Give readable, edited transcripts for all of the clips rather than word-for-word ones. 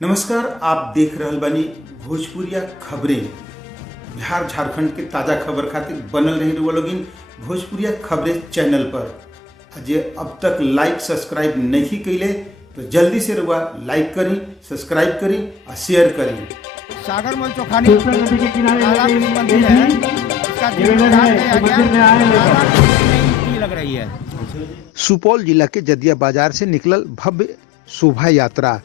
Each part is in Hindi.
नमस्कार, आप देख रहल बानी भोजपुरिया खबरें। बिहार झारखंड के ताज़ा खबर खातिर बनल रही रुआ लोगिन भोजपुरिया खबरें चैनल पर। जे अब तक लाइक सब्सक्राइब नहीं कैले तो जल्दी से रुआ लाइक करी, सब्सक्राइब करी और शेयर करी। सागरमल चौखानी नदी के किनारे मंदिर है, इसका मंदिर में आए लग रही है। सुपौल जिला के जदिया बाजार से निकलल भव्य शोभा यात्रा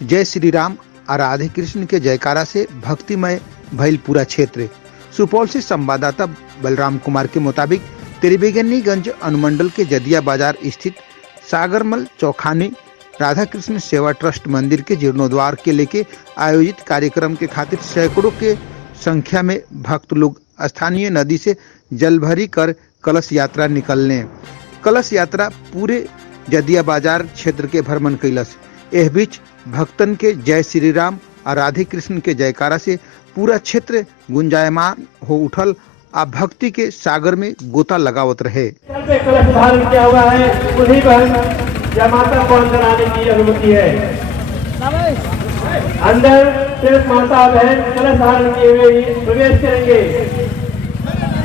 जय श्री राम और राधे कृष्ण के जयकारा से भक्तिमय भइल पूरा क्षेत्र। सुपौल से संवाददाता बलराम कुमार के मुताबिक त्रिवेणीगंज अनुमंडल के जदिया बाजार स्थित सागरमल चौखानी राधा कृष्ण सेवा ट्रस्ट मंदिर के जीर्णोद्वार के लेके आयोजित कार्यक्रम के खातिर सैकड़ों के संख्या में भक्त लोग स्थानीय नदी से जल भरी कर कलश यात्रा निकलने। कलश यात्रा पूरे जदिया बाजार क्षेत्र के भ्रमण कैलस। एह बीच भक्तन के जय श्री राम और राधे कृष्ण के जयकारा से पूरा क्षेत्र गुंजायमान हो उठल आ भक्ति के सागर में गोता लगावत रहे। कलश धारण किया हुआ है, उन्हीं पर जय माता को अंदर आने की अनुमति है। अंदर सिर्फ माता बहन कलश धारण किए हुए ही प्रवेश करेंगे।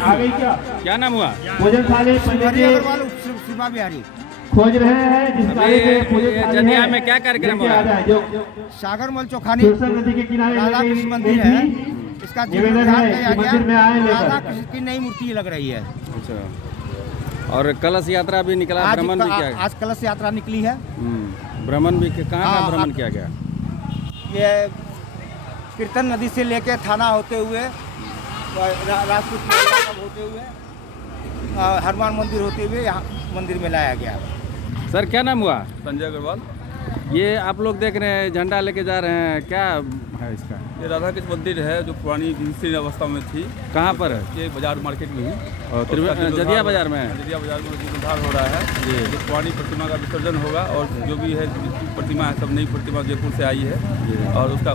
आगे क्या नाम हुआ? भोजन थाली सीमा बिहारी खोज रहे हैं। जिस थाली में भोजन थाली है, में क्या कार्यक्रम हो रहा है? सागरमल चौखानी नदी के किनारे राधा कृष्ण मंदिर है, इसका निवेदन है मंदिर में आए राधा कृष्ण की नई मूर्ति लग रही है। अच्छा, और कलश यात्रा भी निकला, भ्रमण भी किया गया। आज कलश यात्रा निकली है। भ्रमण भी कहाँ भ्रमण किया गया? ये कीर्तन नदी से लेके थाना होते हुए राजपूत होते हुए हनुमान मंदिर होते हुए यहाँ मंदिर में लाया गया। सर क्या नाम हुआ? संजय अग्रवाल। ये आप लोग देख रहे हैं झंडा लेके जा रहे हैं, क्या है इसका? ये राधा कृष्ण मंदिर है जो पुरानी जीर्ण अवस्था में थी। कहाँ पर है? ये बाजार मार्केट में ही और जदिया बाजार में है। जदिया बाजार में जीर्णोद्धार हो रहा है। ये पुरानी प्रतिमा का विसर्जन होगा और जो भी है प्रतिमा है सब नई प्रतिमा जयपुर से आई है और उसका